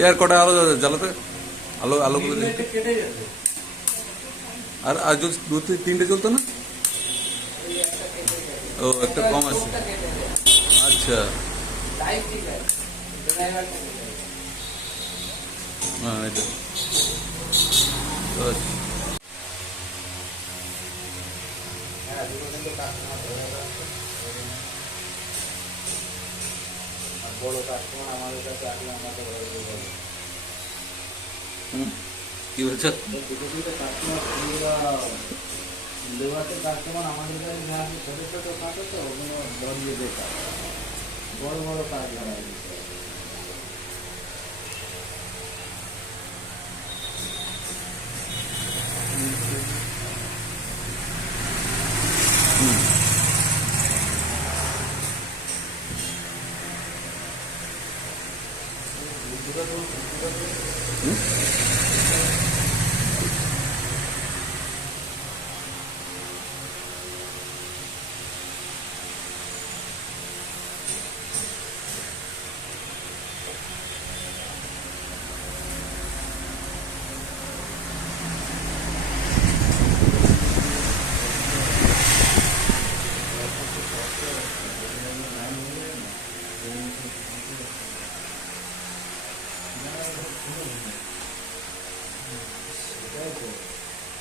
यार কটা আলো জ্বালাতে আলো আলো করে আর আর যদি দু তিনটে চলতো না ও একটা কম আছে আচ্ছা হ্যাঁ এটা বড় কাস্টমার আমাদের কাছে আসলে আমাদের কি বলছো লেবারের কাস্টমার আমাদের কাছে না আসে ছোট ছোট কাজ তো ওগুলো বড়িয়ে বেকার বড় বড় কাজ লাগাই দিতে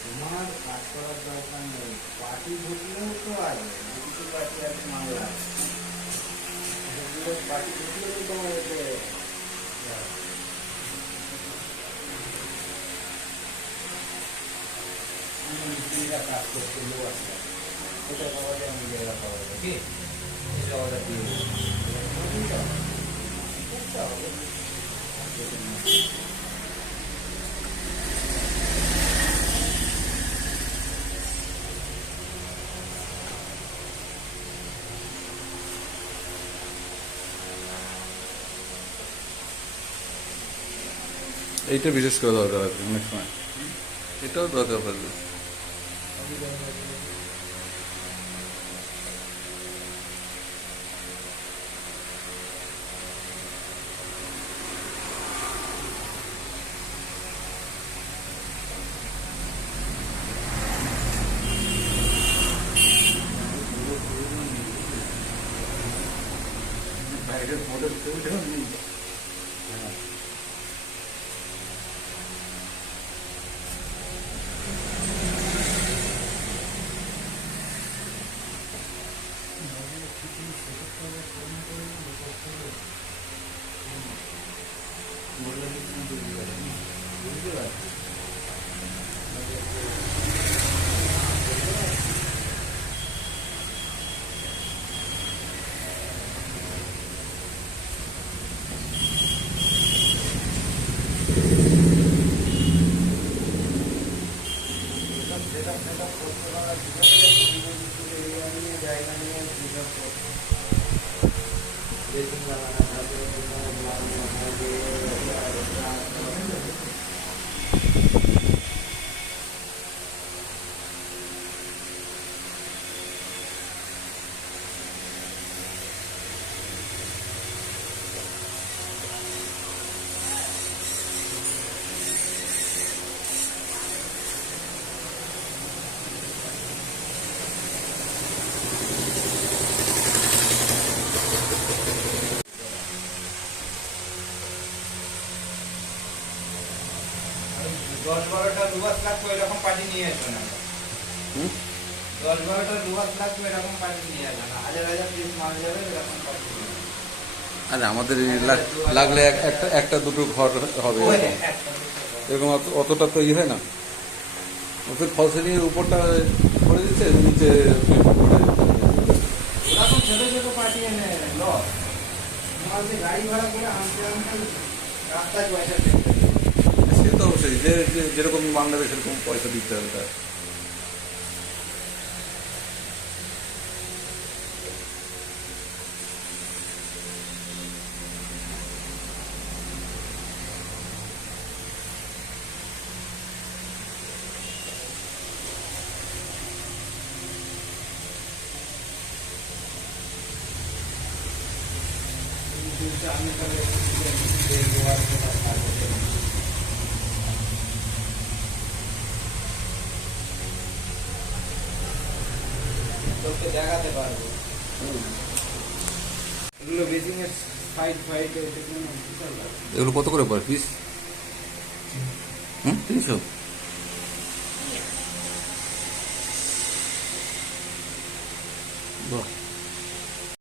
তোমার কাজ করার দরকার নেই পার্টি ঢুকলেও তো আছে কিছু পার্টি আছে মামলা পার্টি ঢুকলেও তোমার মিস্ত্রিরা কাজ করতে লোক আসবে ওটা খাওয়াতে আমি জায়গা পাওয়া যাবে কি এটা অর্ডার দিয়ে হবে এইটা বিশেষ করে দরকার আছে অনেক সময় এটাও দরকার পড়বে বাইরের মডেল কেউ নেই দশ বারোটা দুবাস লাগবে এরকম পার্টি নিয়ে আসবে না 10-12টা দুবাস লাগবে এরকম পার্টি নিয়ে আসবে না হাজার হাজার পিস মাল যাবে এরকম পার্টি আরে আমাদের লাগলে একটা একটা দুটো ঘর হবে এরকম অতটা তো হয় না ওদের ফলসিলিংয়ের উপরটা করে দিচ্ছে নিচে ওরকম ছোট ছোট পার্টি এনে লস তোমাকে গাড়ি ভাড়া করে আনতে আনতে রাস্তায় পয়সা দিতে সে তো অবশ্যই যেরকম মাল নেবে সেরকম পয়সা দিতে হবে তার আমি তাহলে দেখবো আর কোথাও থাকবো কিনা। তোকে দেখাতে পারবো এগুলো বেজিং এর সাইড ফাইড এগুলো কত করে পার পিস? 300। বাহ।